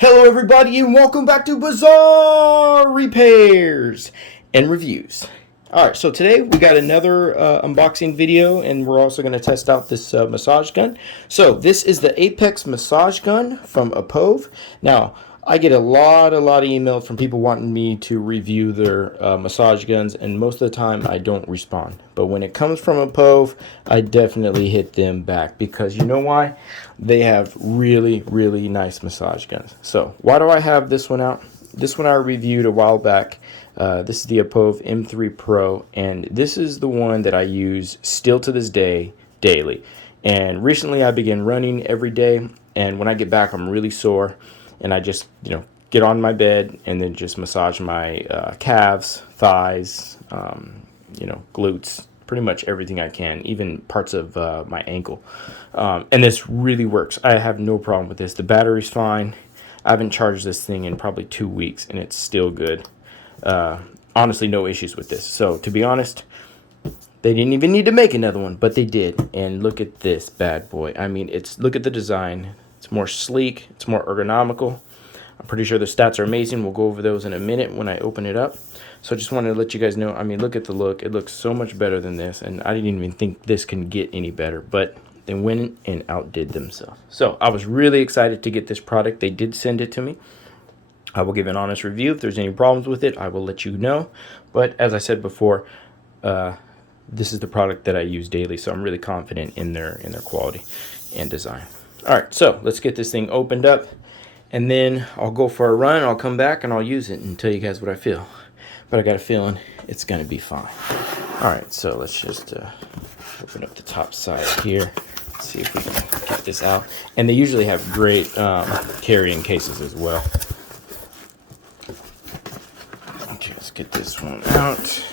Hello everybody and welcome back to Bazzar Repairs and Reviews. Alright, so today we got another unboxing video, and we're also going to test out this massage gun. So this is the Apex Massage Gun from OPOVE. Now, I get a lot of emails from people wanting me to review their massage guns, and most of the time I don't respond. But when it comes from OPOVE, I definitely hit them back, because you know why? They have really nice massage guns. So why do I have this one out? This one I reviewed a while back. This is the OPOVE M3 Pro, and this is the one that I use still to this day daily. And recently I began running every day, and when I get back I'm really sore, and I just get on my bed and then just massage my calves, thighs, glutes, pretty much everything I can, even parts of my ankle. And this really works. I have no problem with this. The battery's fine. I haven't charged this thing in probably 2 weeks, and it's still good. Honestly, no issues with this. So to be honest, they didn't even need to make another one, but they did. And look at this bad boy. I mean, look at the design. It's more sleek. It's more ergonomical. I'm pretty sure the stats are amazing. We'll go over those in a minute when I open it up. So I just wanted to let you guys know, I mean, look at the look. It looks so much better than this, and I didn't even think this can get any better, but they went and outdid themselves. So I was really excited to get this product. They did send it to me. I will give an honest review. If there's any problems with it, I will let you know. But as I said before, this is the product that I use daily, so I'm really confident in their quality and design. All right, so let's get this thing opened up, and then I'll go for a run. I'll come back and I'll use it and tell you guys what I feel. But I got a feeling it's gonna be fine. All right, so let's just open up the top side here. See if we can get this out. And they usually have great carrying cases as well. Okay, let's get this one out.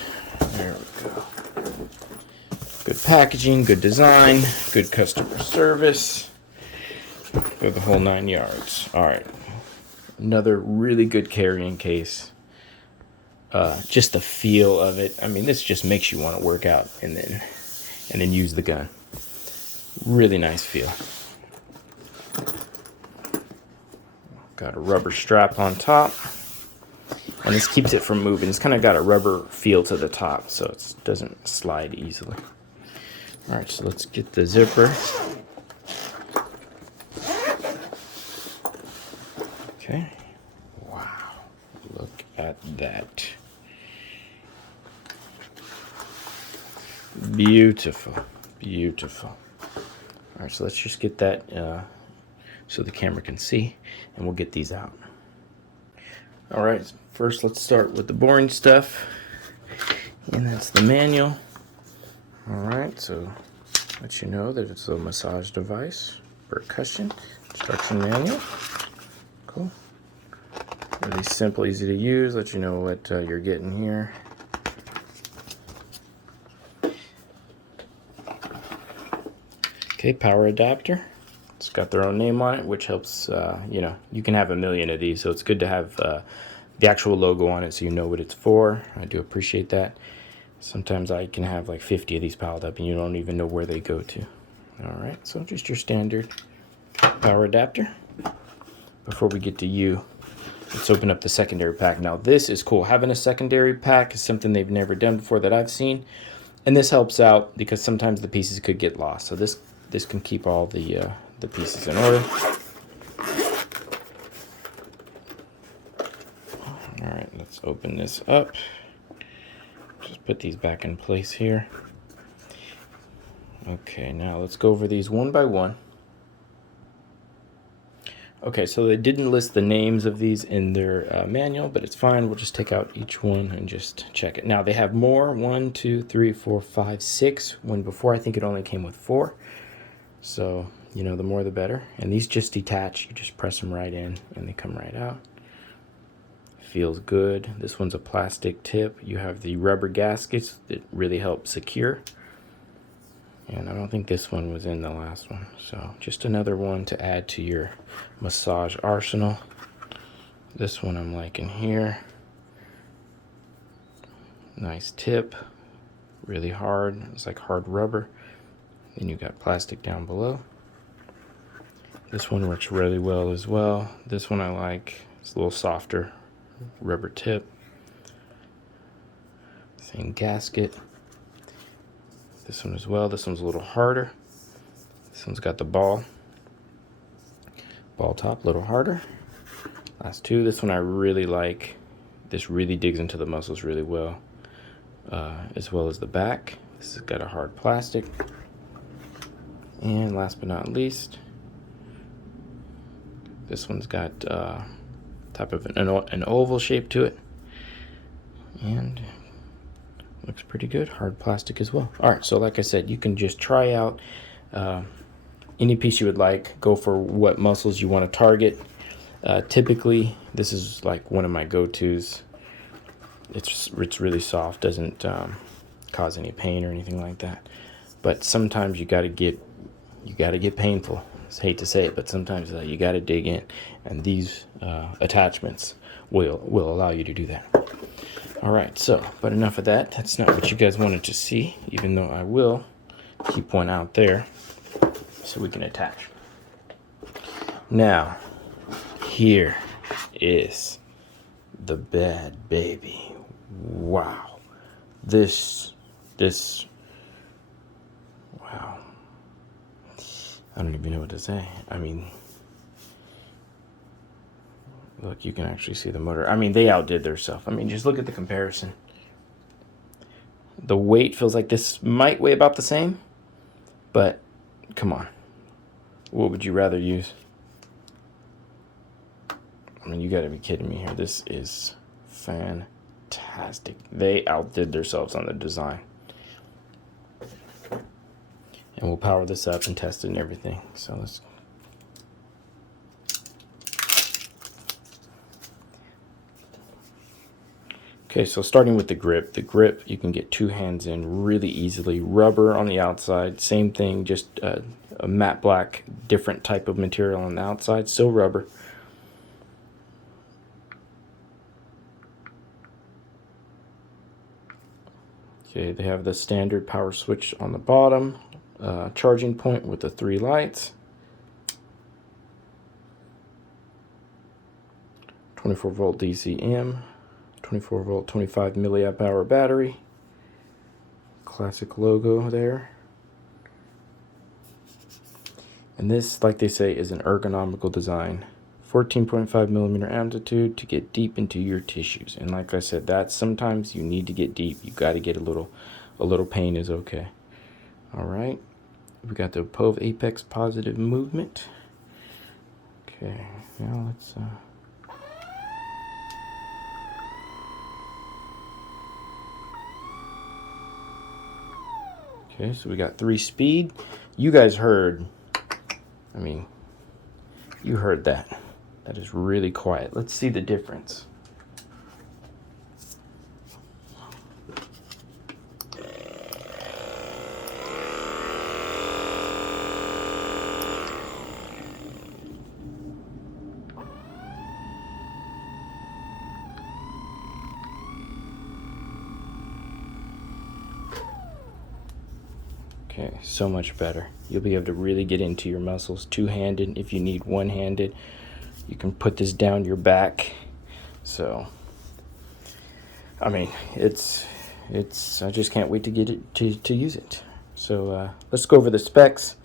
There we go. Good packaging, good design, good customer service. Go the whole 9 yards. All right, another really good carrying case. Just the feel of it. I mean, this just makes you want to work out and then use the gun. Really nice feel. Got a rubber strap on top, and this keeps it from moving. It's kind of got a rubber feel to the top, so it doesn't slide easily. All right, so let's get the zipper. Okay. Wow, look at that. Beautiful, beautiful. All right, so let's just get that so the camera can see, and we'll get these out. All right, first let's start with the boring stuff, and that's the manual. All right, so let you know that it's a massage device, percussion, instruction manual. Cool. Really simple, easy to use. Let you know what you're getting here. Okay, power adapter. It's got their own name on it, which helps, you can have a million of these, so it's good to have the actual logo on it so you know what it's for. I do appreciate that. Sometimes I can have like 50 of these piled up and you don't even know where they go to. All right, so just your standard power adapter. Before we get to let's open up the secondary pack. Now this is cool. Having a secondary pack is something they've never done before that I've seen. And this helps out because sometimes the pieces could get lost. So this can keep all the pieces in order. All right, let's open this up. Just put these back in place here. Okay, now let's go over these one by one. Okay, so they didn't list the names of these in their manual, but it's fine. We'll just take out each one and just check it. Now they have more, 1, 2, 3, 4, 5, 6. When before I think it only came with 4. So, the more the better. And these just detach. You just press them right in and they come right out. Feels good. This one's a plastic tip. You have the rubber gaskets that really help secure. And I don't think this one was in the last one. So just another one to add to your massage arsenal. This one I'm liking here. Nice tip. Really hard. It's like hard rubber. Then you got plastic down below. This one works really well as well. This one I like. It's a little softer, rubber tip. Same gasket. This one as well. This one's a little harder. This one's got the ball top, a little harder. Last two. This one I really like. This really digs into the muscles really well, as well as the back. This has got a hard plastic. And last but not least, this one's got type of an oval shape to it, and looks pretty good. Hard plastic as well. All right, so like I said, you can just try out any piece you would like. Go for what muscles you want to target. Typically, this is like one of my go-tos. It's really soft, doesn't cause any pain or anything like that. But sometimes you got to get painful. I hate to say it, but sometimes you got to dig in, and these attachments will allow you to do that. All right, so but enough of that. That's not what you guys wanted to see, even though I will keep one out there so we can attach. Now, here is the bad baby. Wow, this wow. I don't even know what to say. I mean, look, you can actually see the motor. I mean, they outdid themselves. I mean, just look at the comparison. The weight feels like this might weigh about the same, but come on. What would you rather use? I mean, you gotta be kidding me here. This is fantastic. They outdid themselves on the design. And we'll power this up and test it and everything. So let's. Okay, so starting with the grip. The grip, you can get two hands in really easily. Rubber on the outside, same thing, just a matte black, different type of material on the outside, still rubber. Okay, they have the standard power switch on the bottom. Charging point with the 3 lights, 24 volt DC-M, 24 volt 25 milliamp hour battery, classic logo there. And this, like they say, is an ergonomical design. 14.5 millimeter amplitude to get deep into your tissues. And like I said, that sometimes you need to get deep. You got to get a little pain is okay. All right, we got the OPOVE Apex positive movement. Okay, now let's okay, so we got 3 speed. You guys heard, I mean, you heard that. That is really quiet. Let's see the difference. Okay, so much better. You'll be able to really get into your muscles two-handed. If you need one-handed, you can put this down your back. So, I mean, it's I just can't wait to get it to use it. So let's go over the specs,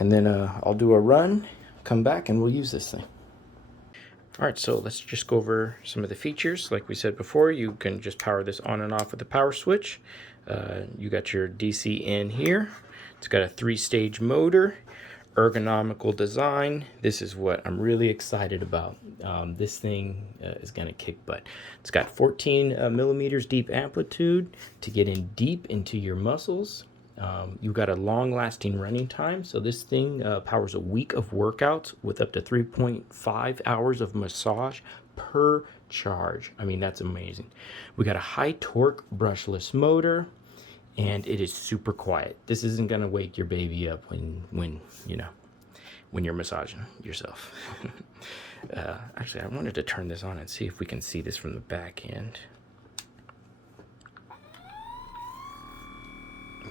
and then I'll do a run, come back, and we'll use this thing. All right, so let's just go over some of the features. Like we said before, you can just power this on and off with the power switch. You got your DC in here. It's got a 3-stage motor, ergonomical design. This is what I'm really excited about. This thing is gonna kick butt. It's got 14 millimeters deep amplitude to get in deep into your muscles. You've got a long-lasting running time, so this thing powers a week of workouts with up to 3.5 hours of massage per charge. I mean, that's amazing. We got a high torque brushless motor, and it is super quiet. This isn't gonna wake your baby up when you're massaging yourself. Actually, I wanted to turn this on and see if we can see this from the back end.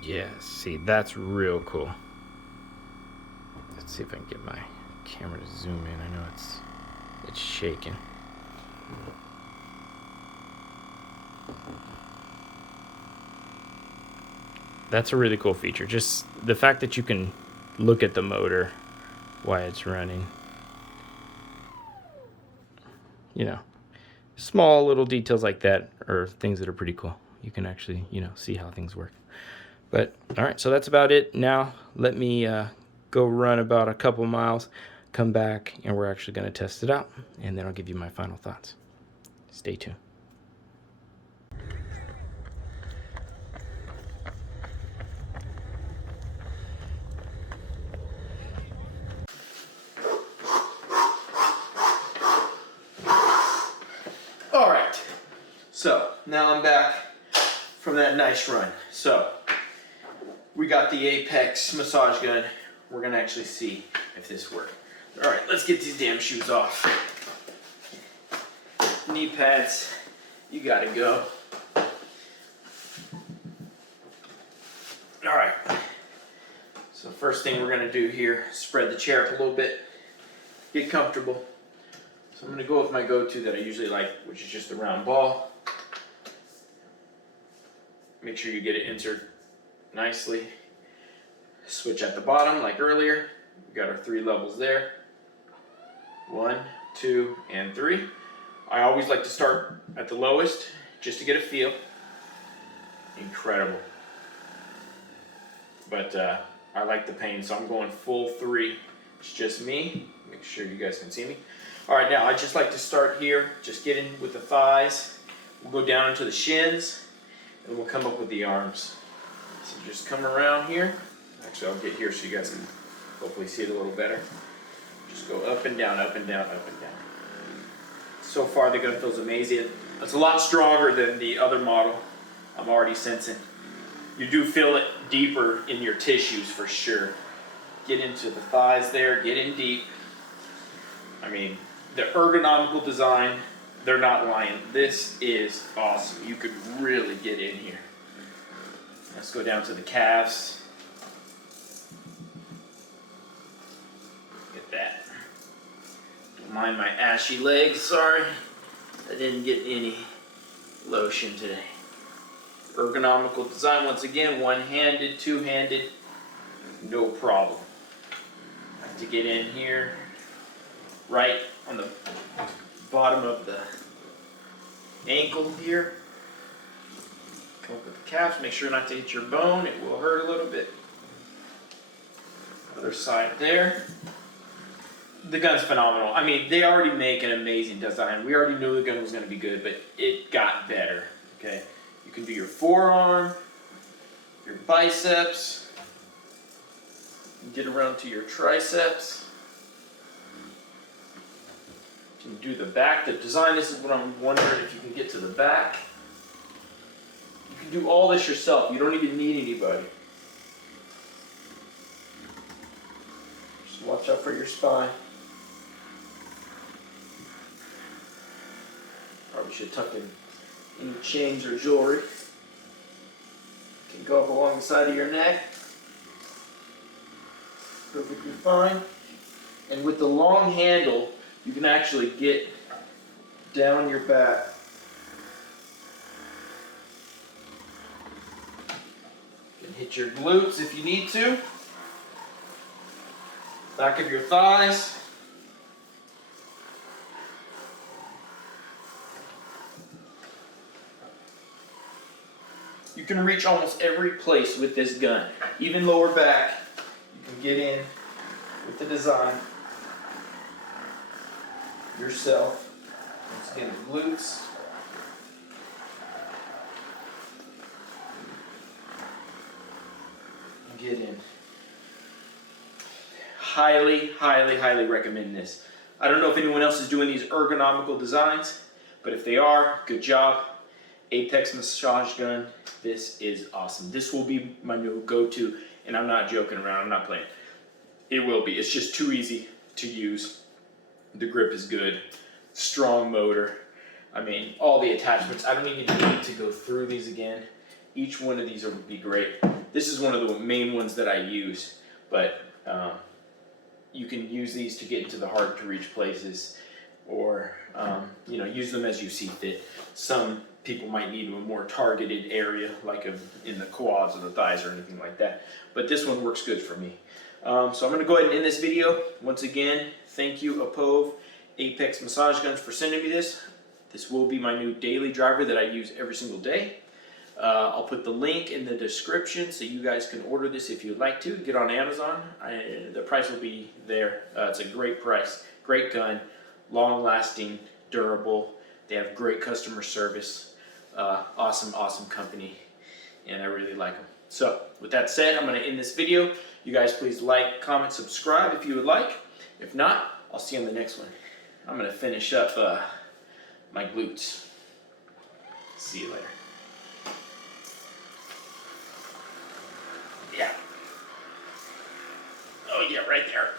Yeah, see, that's real cool. Let's see if I can get my camera to zoom in. I know it's shaking. That's a really cool feature. Just the fact that you can look at the motor while it's running. You know, small little details like that are things that are pretty cool. You can actually, you know, see how things work. But all right, so that's about it. Now let me go run about a couple miles, come back, and we're actually going to test it out, and then I'll give you my final thoughts. Stay tuned. All right, so now I'm back from that nice run. So we got the Apex Massage Gun. We're gonna actually see if this works. All right, let's get these damn shoes off. Knee pads, you gotta go. All right, so first thing we're gonna do here, spread the chair up a little bit, get comfortable. So I'm gonna go with my go-to that I usually like, which is just a round ball. Make sure you get it inserted nicely. Switch at the bottom like earlier. We got our 3 levels there. 1, 2, and 3. I always like to start at the lowest just to get a feel. Incredible. But I like the pain, so I'm going full 3. It's just me. Make sure you guys can see me. All right, now I just like to start here, just get in with the thighs. We'll go down into the shins, and we'll come up with the arms. So just come around here. Actually, I'll get here so you guys can hopefully see it a little better. Just go up and down, up and down, up and down. So far, the gun feels amazing. It's a lot stronger than the other model. I'm already sensing. You do feel it deeper in your tissues for sure. Get into the thighs there, get in deep. I mean, the ergonomical design, they're not lying. This is awesome. You could really get in here. Let's go down to the calves. Get that. Don't mind my ashy legs, sorry. I didn't get any lotion today. Ergonomical design, once again, one-handed, two-handed, no problem. I have to get in here, right on the bottom of the ankle here. Come up with the calves, make sure not to hit your bone, it will hurt a little bit. Other side there. The gun's phenomenal. I mean, they already make an amazing design. We already knew the gun was going to be good, but it got better, okay? You can do your forearm, your biceps, get around to your triceps. You can do the back. The design, this is what I'm wondering if you can get to the back. You can do all this yourself. You don't even need anybody. Just watch out for your spine. Probably should tuck in any chains or jewelry. Can go up along the side of your neck. Perfectly fine. And with the long handle, you can actually get down your back. You can hit your glutes if you need to. Back of your thighs. You can reach almost every place with this gun. Even lower back, you can get in with the design yourself. Once again, the glutes. Get in. Highly, highly, highly recommend this. I don't know if anyone else is doing these ergonomical designs, but if they are, good job. Apex Massage Gun, this is awesome. This will be my new go-to, and I'm not joking around, I'm not playing. It will be. It's just too easy to use. The grip is good. Strong motor. I mean, all the attachments. I don't even need to go through these again. Each one of these would be great. This is one of the main ones that I use, but you can use these to get into the hard to reach places, or you know, use them as you see fit. Some people might need a more targeted area, like in the quads or the thighs or anything like that. But this one works good for me. So I'm going to go ahead and end this video. Once again, thank you OPOVE Apex Massage Guns for sending me this. This will be my new daily driver that I use every single day. I'll put the link in the description so you guys can order this if you'd like to. Get on Amazon. The price will be there. It's a great price, great gun, long-lasting, durable. They have great customer service. Awesome company, and I really like them. So with that said, I'm going to end this video. You guys please like, comment, subscribe if you would like. If not, I'll see you on the next one. I'm going to finish up my glutes. See you later. Yeah. Oh yeah, right there.